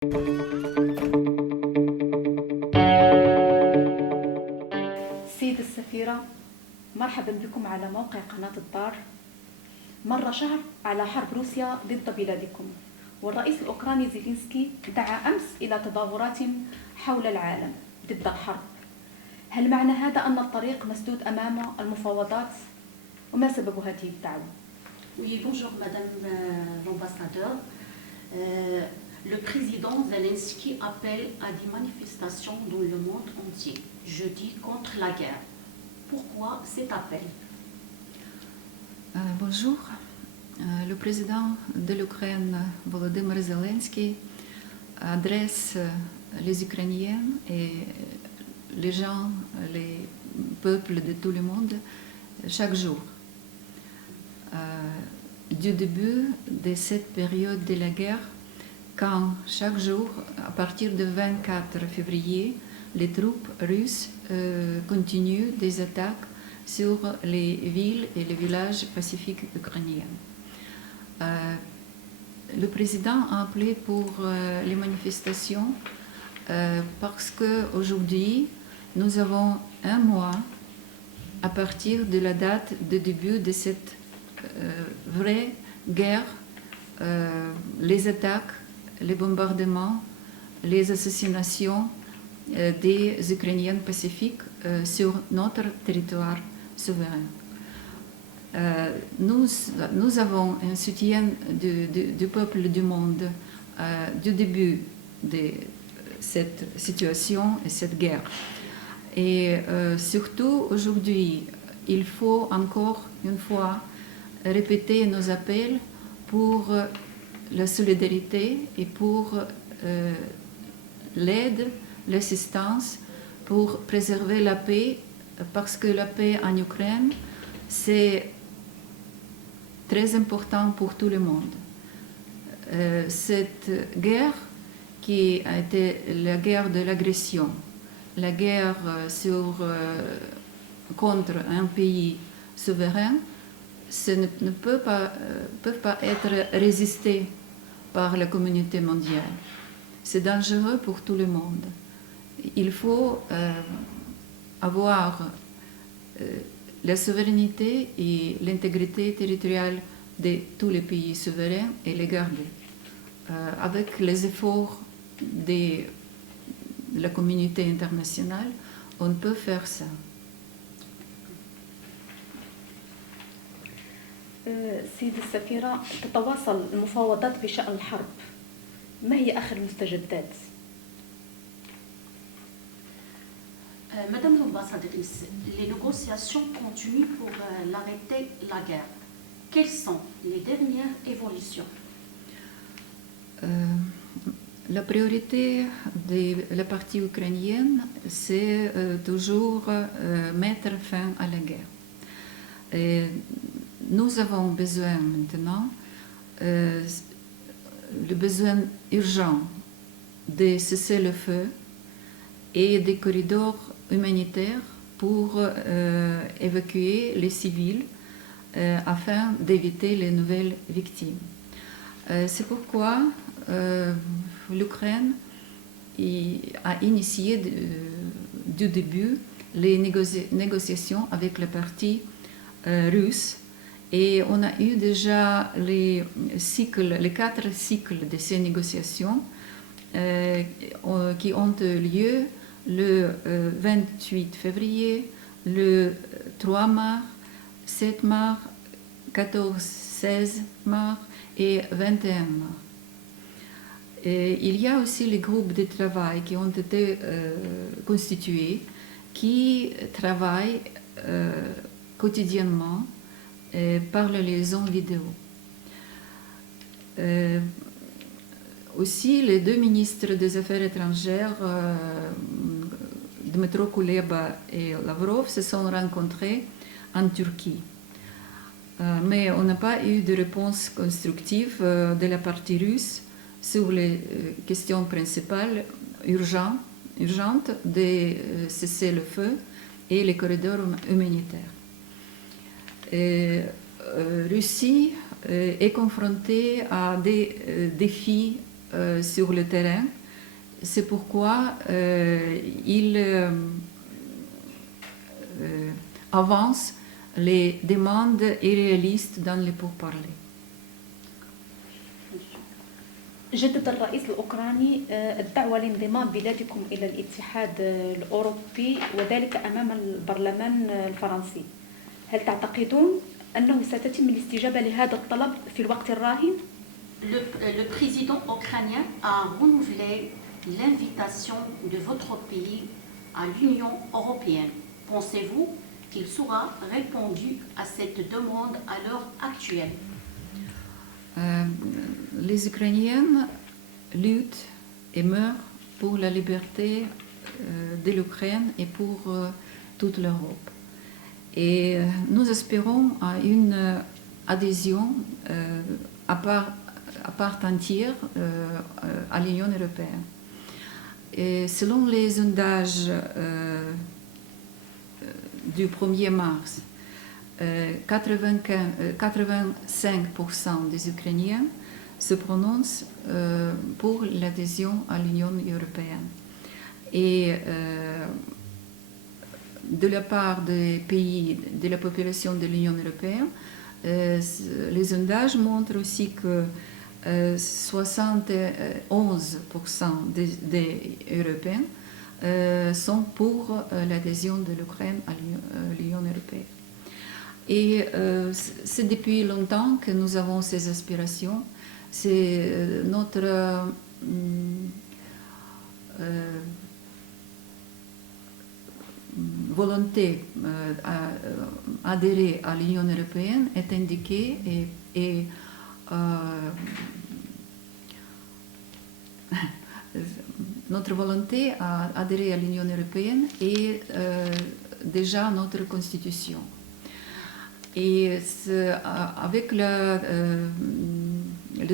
سيد السفيرة، مرحبا بكم على موقع قناة الدار. مر شهر على حرب روسيا ضد بلادكم، والرئيس الأوكراني زيلينسكي دعا أمس إلى تظاهرات حول العالم ضد الحرب. هل معنى هذا أن الطريق مسدود أمام المفاوضات؟ وما سبب هذه الدعوة؟ Oui, bonjour Madame l'ambassadeur. Le président Zelensky appelle à des manifestations dans le monde entier, jeudi, contre la guerre. Pourquoi cet appel? Bonjour. Le président de l'Ukraine, Volodymyr Zelensky, adresse les Ukrainiens et les gens, les peuples de tout le monde chaque jour. Du début de cette période de la guerre, quand chaque jour, à partir du 24 février, les troupes russes continuent des attaques sur les villes et les villages pacifiques ukrainiens. Le président a appelé pour les manifestations parce qu'aujourd'hui, nous avons un mois à partir de la date de début de cette vraie guerre, les attaques, les bombardements, les assassinations des Ukrainiens pacifiques sur notre territoire souverain. Nous avons un soutien du peuple du monde du début de cette situation et cette guerre. Et surtout aujourd'hui, il faut encore une fois répéter nos appels pour la solidarité et pour l'aide, l'assistance, pour préserver la paix, parce que la paix en Ukraine, c'est très important pour tout le monde. Cette guerre qui a été la guerre de l'agression, la guerre contre un pays souverain, ne peuvent pas être résistés par la communauté mondiale. C'est dangereux pour tout le monde. Il faut avoir la souveraineté et l'intégrité territoriale de tous les pays souverains et les garder. Avec les efforts de la communauté internationale, on peut faire ça. سيد السفيرة، تتواصل المفاوضات بشأن الحرب. ما هي آخر المستجدات؟ Madame l'ambassadrice, les négociations continuent pour l'arrêter la guerre. Quelles sont les dernières évolutions? La priorité de la partie ukrainienne, c'est toujours mettre fin à la guerre. Et nous avons besoin maintenant, le besoin urgent de cesser le feu et des corridors humanitaires pour évacuer les civils afin d'éviter les nouvelles victimes. C'est pourquoi l'Ukraine a initié du début les négociations avec la partie russe. Et on a eu déjà les 4 cycles de ces négociations qui ont lieu le 28 février, le 3 mars, 7 mars, 14, 16 mars et 21 mars. Et il y a aussi les groupes de travail qui ont été constitués, qui travaillent quotidiennement par la liaison vidéo. Aussi, les 2 ministres des Affaires étrangères, Dmytro Kuleba et Lavrov, se sont rencontrés en Turquie. Mais on n'a pas eu de réponse constructive de la partie russe sur les questions principales urgentes de cesser le feu et les corridors humanitaires. Russie est confrontée à des défis sur le terrain. C'est pourquoi il avance les demandes irréalistes dans les pourparlers. جدد الرئيس الأوكراني الدعوة لانضمام بلادكم إلى الاتحاد الأوروبي وذلك أمام البرلمان الفرنسي. هل تعتقدون أنه ستتم الاستجابة لهذا الطلب في الوقت الراهن؟ Le président ukrainien a renouvelé l'invitation de votre pays à l'Union européenne. Pensez-vous qu'il sera répondu à cette demande à l'heure actuelle? Les Ukrainiens luttent et meurent pour la liberté de l'Ukraine et pour toute l'Europe. Et nous espérons à une adhésion à part entière à l'Union européenne. Et selon les sondages du 1er mars, 85% des Ukrainiens se prononcent pour l'adhésion à l'Union européenne. Et de la part des pays, de la population de l'Union européenne, les sondages montrent aussi que 71% des Européens sont pour l'adhésion de l'Ukraine à l'Union européenne. Et c'est depuis longtemps que nous avons ces aspirations. C'est notre volonté d'adhérer à l'Union européenne est indiquée et notre volonté d'adhérer à l'Union européenne est déjà notre constitution. Et avec le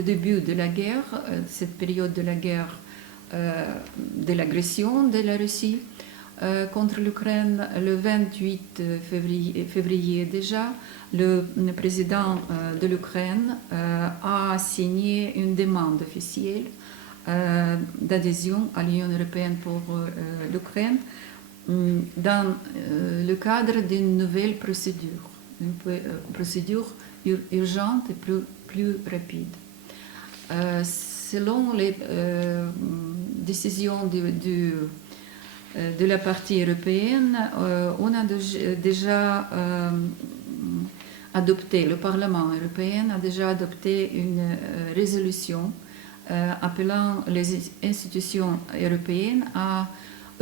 début de la guerre, cette période de la guerre, de l'agression de la Russie contre l'Ukraine, le 28 février déjà, le président de l'Ukraine a signé une demande officielle d'adhésion à l'Union européenne pour l'Ukraine dans le cadre d'une nouvelle procédure. Une procédure urgente et plus rapide. Selon les décisions de la partie européenne, on a déjà adopté, le Parlement européen a déjà adopté une résolution appelant les institutions européennes à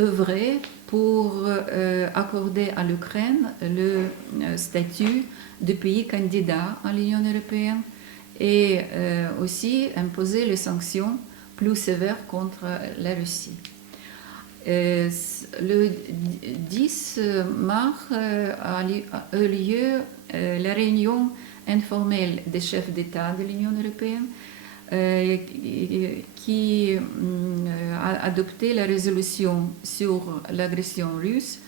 œuvrer pour accorder à l'Ukraine le statut de pays candidat à l'Union européenne et aussi imposer les sanctions plus sévères contre la Russie. Le 10 mars a eu lieu la réunion informelle des chefs d'État de l'Union européenne qui a adopté la résolution sur l'agression russe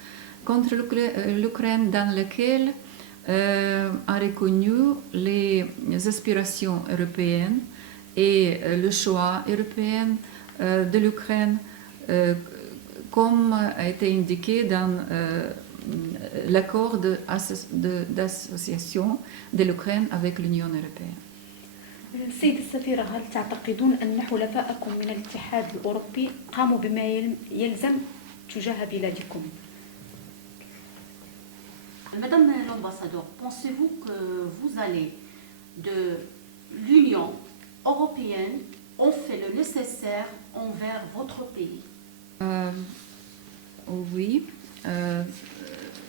contre l'Ukraine dans laquelle a reconnu les aspirations européennes et le choix européen de l'Ukraine comme a été indiqué dans l'accord d'association de l'Ukraine avec l'Union européenne. سيد السفيرة، هل تعتقدون أن حلفاءكم من الاتحاد الأوروبي قاموا بما يلزم تجاه بلادكم؟ Madame l'ambassadeur, pensez-vous que vous allez de l'Union européenne ont fait le nécessaire envers votre pays? Oui,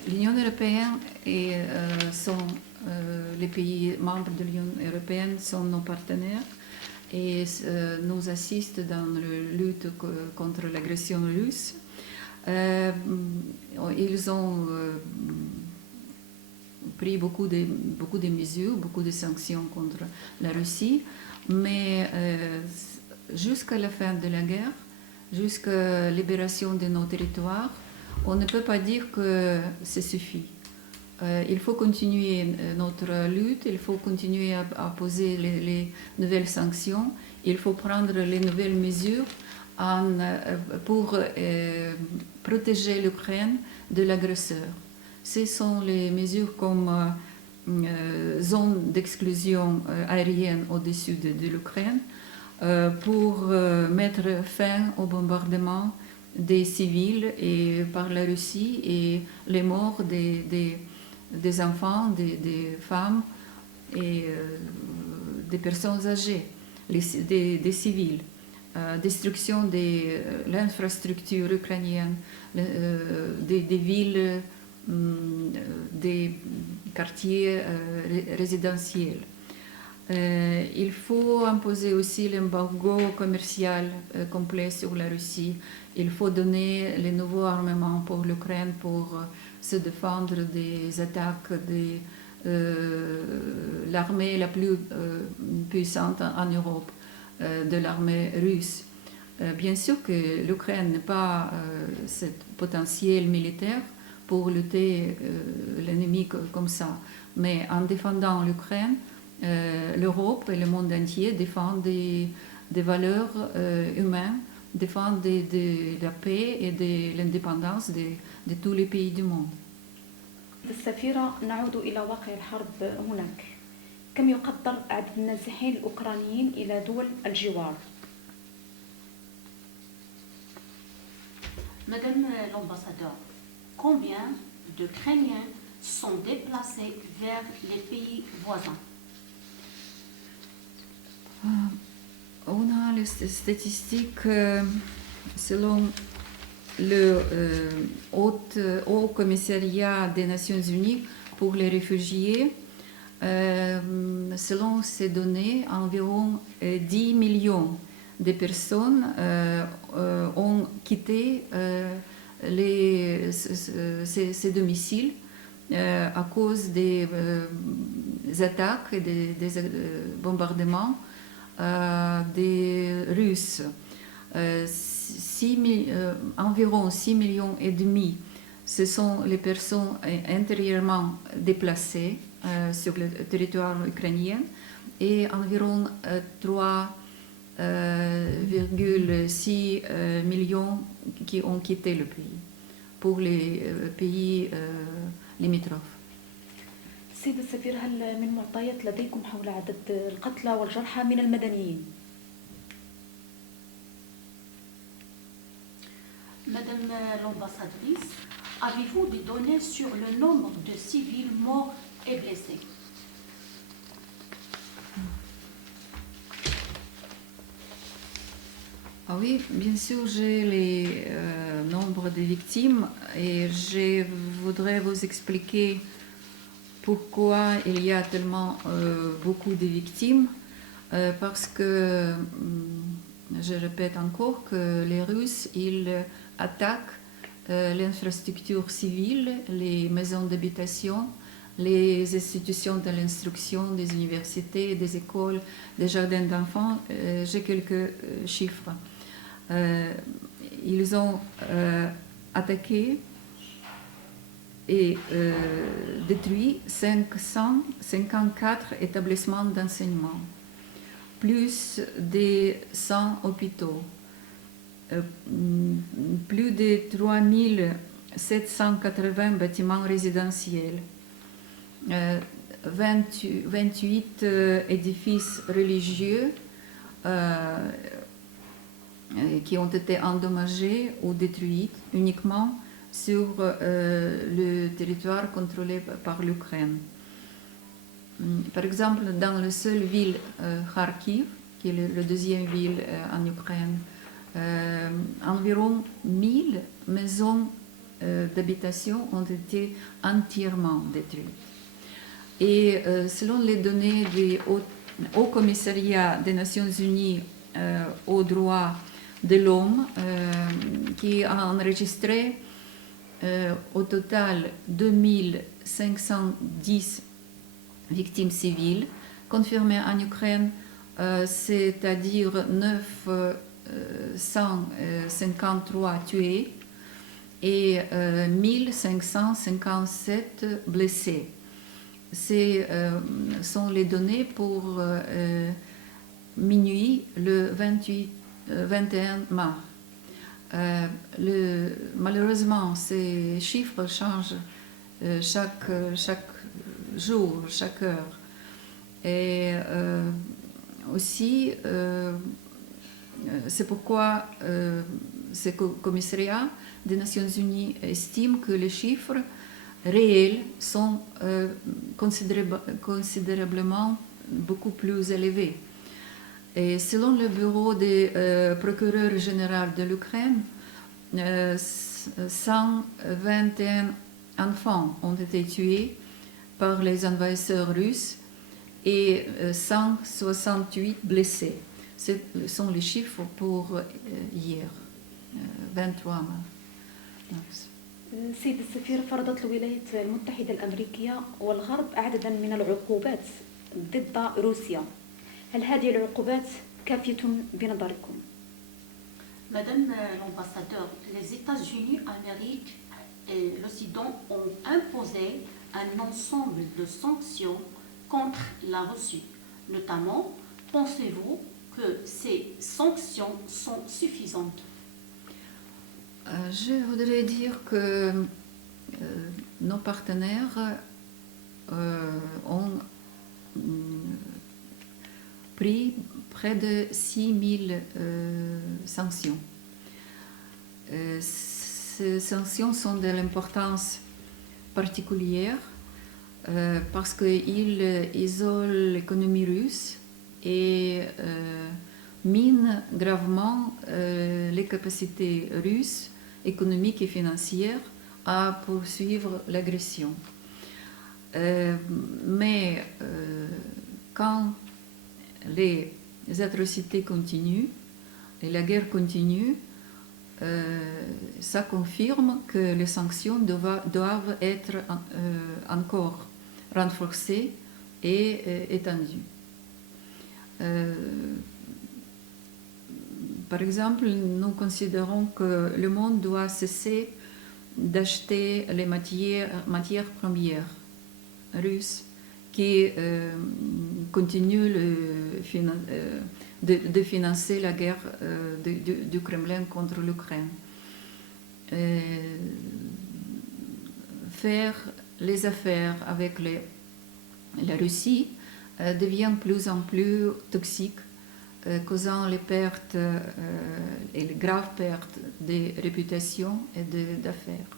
l'Union européenne et les pays membres de l'Union européenne sont nos partenaires et nous assistent dans la lutte contre l'agression russe. Ils ont pris beaucoup de mesures, beaucoup de sanctions contre la Russie, mais jusqu'à la fin de la guerre, jusqu'à la libération de nos territoires, on ne peut pas dire que ça suffit. il faut continuer notre lutte, il faut continuer à poser les nouvelles sanctions, il faut prendre les nouvelles mesures pour protéger l'Ukraine de l'agresseur. Ce sont les mesures comme zone d'exclusion aérienne au-dessus de l'Ukraine pour mettre fin au bombardement des civils et par la Russie et les morts des enfants, des femmes et des personnes âgées, des civils. Destruction de l'infrastructure ukrainienne, des villes, des quartiers résidentiels. Il faut imposer aussi l'embargo commercial complet sur la Russie. Il faut donner les nouveaux armements pour l'Ukraine pour se défendre des attaques de l'armée la plus puissante en Europe, de l'armée russe. Bien sûr que l'Ukraine n'a pas ce potentiel militaire pour lutter l'ennemi comme ça, mais en défendant l'Ukraine, l'Europe et le monde entier défendent des valeurs humaines, défendent de la paix et de l'indépendance de tous les pays du monde. السفيرة، نعود إلى واقع الحرب هناك. كم يقدر عدد النازحين الأوكرانيين إلى دول الجوار؟ Madame l'ambassadeur, combien d'Ukrainiens sont déplacés vers les pays voisins? On a les statistiques selon le Haut Commissariat des Nations Unies pour les réfugiés. Selon ces données, environ 10 millions de personnes ont quitté ces domiciles à cause des attaques et des bombardements des Russes. Environ 6 millions et demi, ce sont les personnes intérieurement déplacées sur le territoire ukrainien et environ 3,6 millions qui ont quitté le pays pour les pays limitrophes. سيدة السفير، هل من معطيات لديكم حول عدد القتلى والجرحى من المدنيين؟ Madame l'ambassadrice, avez-vous des données sur le nombre de civils morts et blessés? Ah oui, bien sûr, j'ai les nombres de victimes et je voudrais vous expliquer pourquoi il y a tellement beaucoup de victimes. Parce que, je répète encore, que les Russes, ils attaquent l'infrastructure civile, les maisons d'habitation, les institutions de l'instruction, des universités, des écoles, des jardins d'enfants. J'ai quelques chiffres. Ils ont attaqué et détruit 554 établissements d'enseignement, plus de 100 hôpitaux, plus de 3780 bâtiments résidentiels, 28 édifices religieux qui ont été endommagés ou détruits uniquement sur le territoire contrôlé par l'Ukraine. Par exemple, dans la seule ville Kharkiv, qui est la deuxième ville en Ukraine, environ 1000 maisons d'habitation ont été entièrement détruites. Et selon les données du Haut Commissariat des Nations Unies aux droits de l'homme, qui a enregistré au total 2510 victimes civiles confirmées en Ukraine, c'est-à-dire 953 tués et 1557 blessés. Ces sont les données pour minuit le 21 mars. Malheureusement, ces chiffres changent chaque jour, chaque heure. Et aussi, c'est pourquoi ce commissariat des Nations Unies estime que les chiffres réels sont considérablement beaucoup plus élevés. Et selon le bureau du procureur général de l'Ukraine, 121 enfants ont été tués par les envahisseurs russes et 168 blessés. Ce sont les chiffres pour hier, 23 mars. سيد السفير، فرضت الولايات المتحدة الأمريكية والغرب عددا من العقوبات ضد روسيا. هل هذه العقوبات كافية بنظركم؟ Madame l'ambassadeur, les États-Unis, l'Amérique et l'Occident ont imposé un ensemble de sanctions contre la Russie. Notamment, pensez-vous que ces sanctions sont suffisantes? Je voudrais dire que nos partenaires ont pris près de 6000 sanctions. Ces sanctions sont de l'importance particulière parce qu'ils isolent l'économie russe et minent gravement les capacités russes économiques et financières à poursuivre l'agression. Mais quand les atrocités continuent et la guerre continue, ça confirme que les sanctions doivent être encore renforcées et étendues. Par exemple, nous considérons que le monde doit cesser d'acheter les matières premières russes qui continuent de financer la guerre du Kremlin contre l'Ukraine. Faire les affaires avec la Russie devient de plus en plus toxique, causant les pertes et les graves pertes de réputation et d'affaires.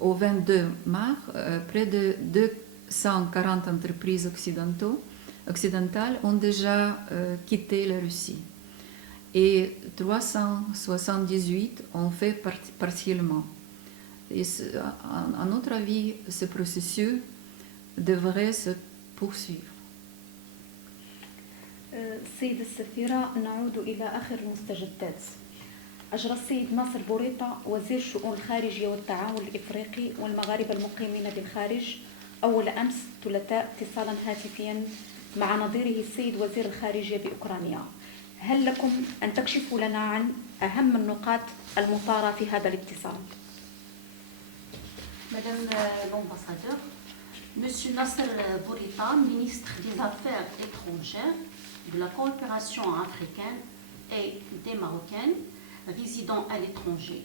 Au 22 mars, près de 240 entreprises occidentales ont déjà quitté la Russie et 378 ont fait partiellement. Et à notre avis, ce processus devrait se poursuivre. سيد السفيرة، نعود إلى آخر المستجدات. أجرى السيد ناصر بوريطة وزير الشؤون الخارجية والتعاون الإفريقي والمغاربة المقيمين بالخارج أول أمس ثلاثاء اتصالا هاتفيا مع نظيره السيد وزير الخارجية بأوكرانيا. هل لكم أن تكشفوا لنا عن أهم النقاط المثارة في هذا الاتصال؟ Madame l'ambassadeur, Monsieur Nasser Bourita, ministre des Affaires étrangères, de la coopération africaine et des Marocaines, résidant à l'étranger,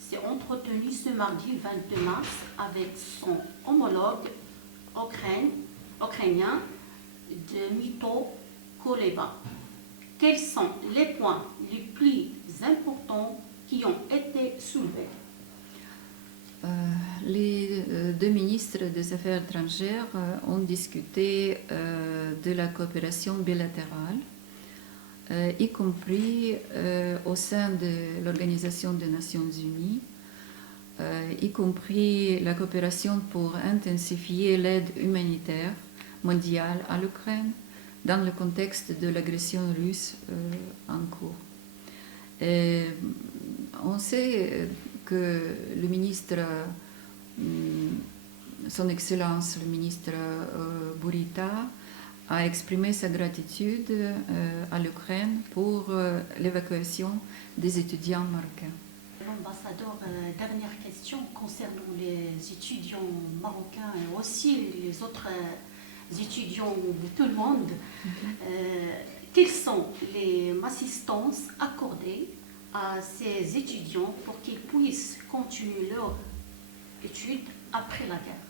s'est entretenu ce mardi 22 mars avec son homologue ukrainien Dmytro Kuleba. Quels sont les points les plus importants qui ont été soulevés? Les deux ministres des Affaires étrangères ont discuté de la coopération bilatérale, y compris au sein de l'Organisation des Nations Unies, y compris la coopération pour intensifier l'aide humanitaire mondiale à l'Ukraine dans le contexte de l'agression russe en cours. On sait que le ministre, son Excellence le ministre Bourita, a exprimé sa gratitude à l'Ukraine pour l'évacuation des étudiants marocains. L'ambassadeur, dernière question concernant les étudiants marocains et aussi les autres étudiants de tout le monde. Quelles sont les assistances accordées à ces étudiants pour qu'ils puissent continuer leur étude après la guerre?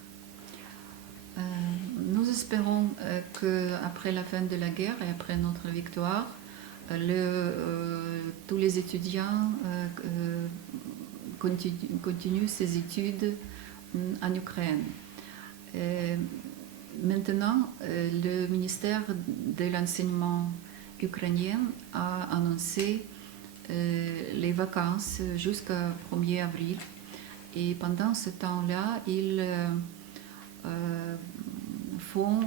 Nous espérons qu'après la fin de la guerre et après notre victoire, tous les étudiants continuent ces études en Ukraine. Maintenant, le ministère de l'enseignement ukrainien a annoncé les vacances jusqu'au 1er avril. Et pendant ce temps-là, ils font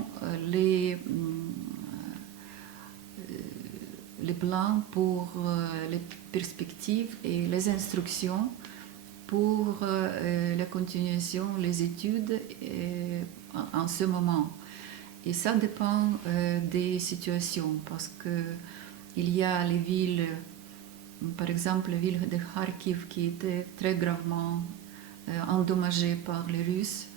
les plans pour les perspectives et les instructions pour la continuation des études en ce moment. Et ça dépend des situations parce qu'il y a les villes, par exemple la ville de Kharkiv qui était très gravement endommagée par les Russes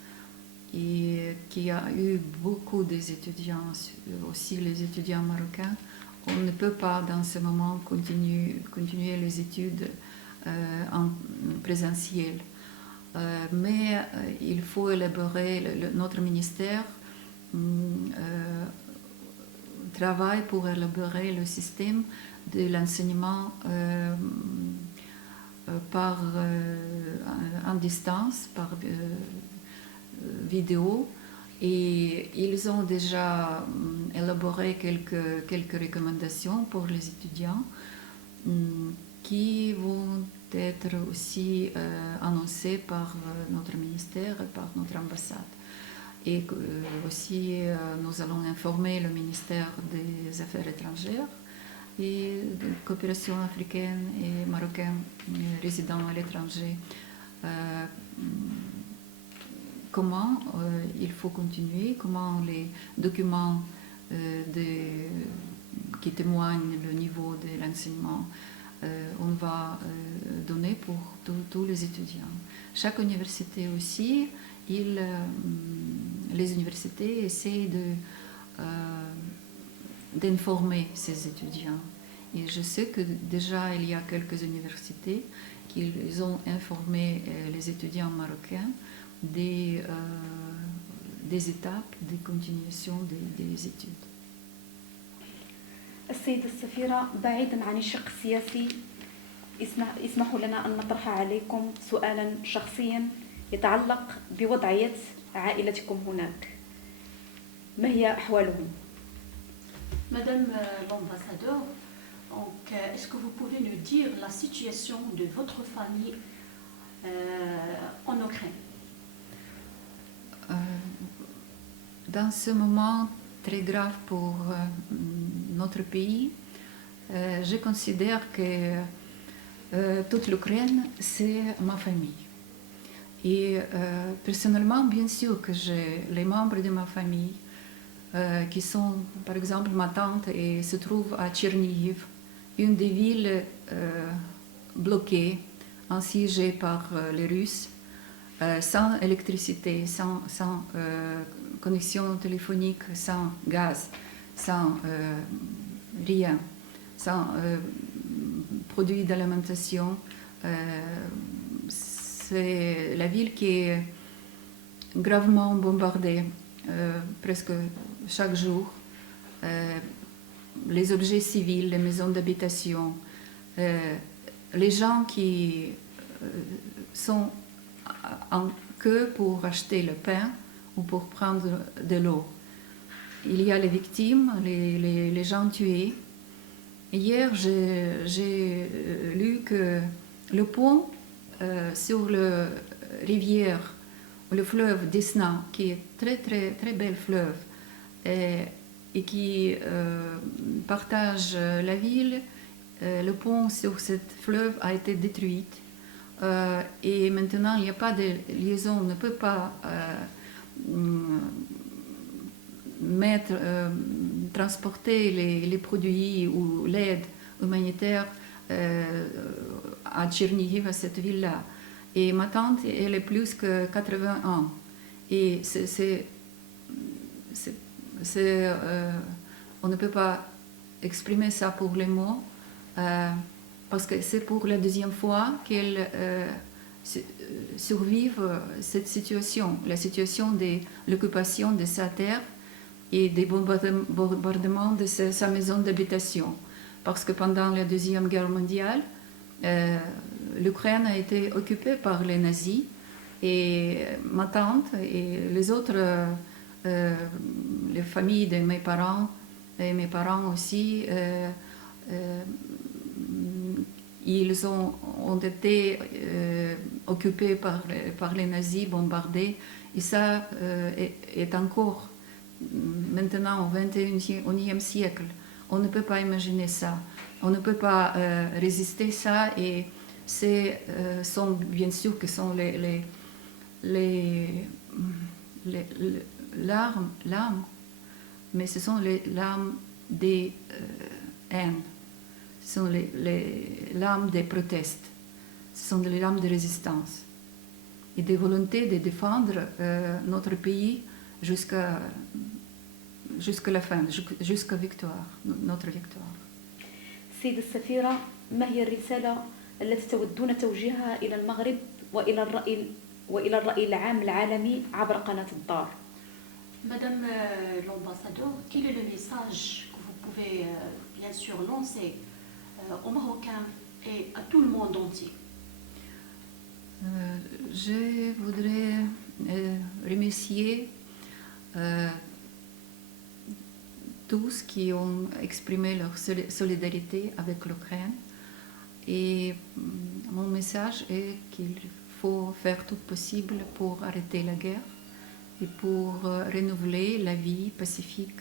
et qui a eu beaucoup des étudiants, aussi les étudiants marocains. On ne peut pas dans ce moment continuer les études en présentiel. Mais il faut élaborer, notre ministère travaille pour élaborer le système de l'enseignement en distance, par vidéo, et ils ont déjà élaboré quelques recommandations pour les étudiants qui vont être aussi annoncées par notre ministère et par notre ambassade. Et aussi nous allons informer le ministère des Affaires étrangères et de coopération africaine et marocaine résidant à l'étranger comment il faut continuer, comment les documents qui témoignent le niveau de l'enseignement on va donner pour tous les étudiants. Chaque université aussi, les universités essayent d'informer ces étudiants. Et je sais que déjà il y a quelques universités qui ont informé les étudiants marocains des étapes de continuation des études. السيدة السفيرة، بعيدا عن الشق السياسي اسمحوا لنا أن نطرح عليكم سؤالا شخصيا يتعلق بوضعية عائلتكم هناك. ما هي أحوالهم؟ Madame l'ambassadeur, est-ce que vous pouvez nous dire la situation de votre famille en Ukraine? Dans ce moment très grave pour notre pays, je considère que toute l'Ukraine, c'est ma famille. Et personnellement, bien sûr que j'ai les membres de ma famille qui sont, par exemple, ma tante et se trouve à Tchernihiv, une des villes bloquées, assiégée par les Russes, sans électricité, sans connexion téléphonique, sans gaz, sans rien, sans produits d'alimentation. C'est la ville qui est gravement bombardée presque chaque jour. Les objets civils, les maisons d'habitation, les gens qui sont en queue pour acheter le pain ou pour prendre de l'eau. Il y a les victimes, les gens tués. Hier, j'ai lu que le pont sur la rivière, le fleuve Desna, qui est très très très bel fleuve et qui partage la ville, le pont sur ce fleuve a été détruit. Et maintenant, il n'y a pas de liaison, on ne peut pas transporter les produits ou l'aide humanitaire à Tchernihiv, à cette ville-là. Et ma tante, elle est plus que 80 ans. Et on ne peut pas exprimer ça pour les mots, parce que c'est pour la deuxième fois qu'elle survive cette situation, la situation de l'occupation de sa terre et des bombardements de sa maison d'habitation. Parce que pendant la Deuxième Guerre mondiale, l'Ukraine a été occupée par les nazis et ma tante et les autres, les familles de mes parents et mes parents aussi, ils ont été occupés par les nazis, bombardés, et ça est encore maintenant au XXIe siècle. On ne peut pas imaginer ça, on ne peut pas résister ça, et sont bien sûr que sont les larmes, mais ce sont les larmes des haines. Ce sont les larmes des protestes, ce sont les larmes de résistance et de volonté de défendre notre pays jusqu'à la fin, jusqu'à victoire, notre victoire. سيد السفيرة، ما هي الرسالة التي تودون توجيهها إلى المغرب وإلى الرأي العام العالمي عبر قناة الدار؟ Madame l'ambassadeur, quel est le message que vous pouvez bien sûr lancer aux Marocains et à tout le monde entier? Je voudrais remercier tous qui ont exprimé leur solidarité avec l'Ukraine, et mon message est qu'il faut faire tout possible pour arrêter la guerre et pour renouveler la vie pacifique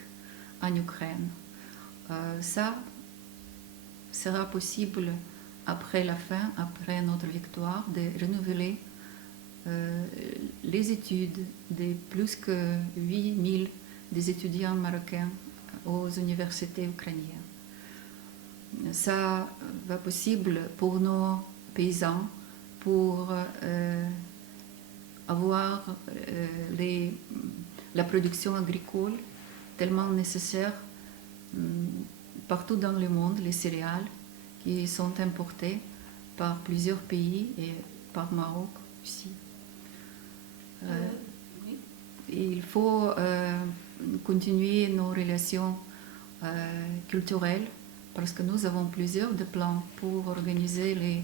en Ukraine. Ça sera possible après la fin, après notre victoire, de renouveler les études de plus que 8000 des étudiants marocains aux universités ukrainiennes. Ça va possible pour nos paysans, pour avoir la production agricole tellement nécessaire partout dans le monde, les céréales qui sont importées par plusieurs pays et par Maroc aussi. Oui. Il faut continuer nos relations culturelles, parce que nous avons plusieurs plans pour organiser les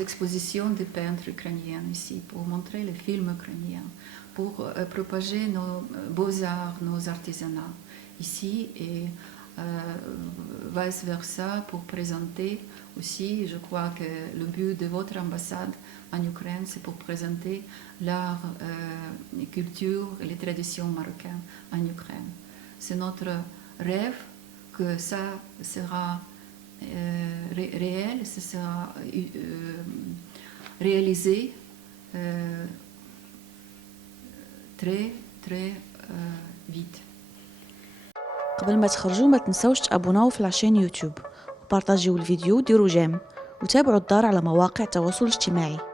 expositions de peintres ukrainiens ici, pour montrer les films ukrainiens, pour propager nos beaux-arts, nos artisanats ici, et vice versa, pour présenter aussi, je crois que le but de votre ambassade en Ukraine, c'est pour présenter l'art, les cultures et les traditions marocaines en Ukraine. C'est notre rêve que ça sera réel, ça sera réalisé très très vite. قبل ما تخرجوا ما تنسوش تابوناو في لاشين يوتيوب وبارطاجيو الفيديو وديروا جيم وتابعوا الدار على مواقع التواصل الاجتماعي.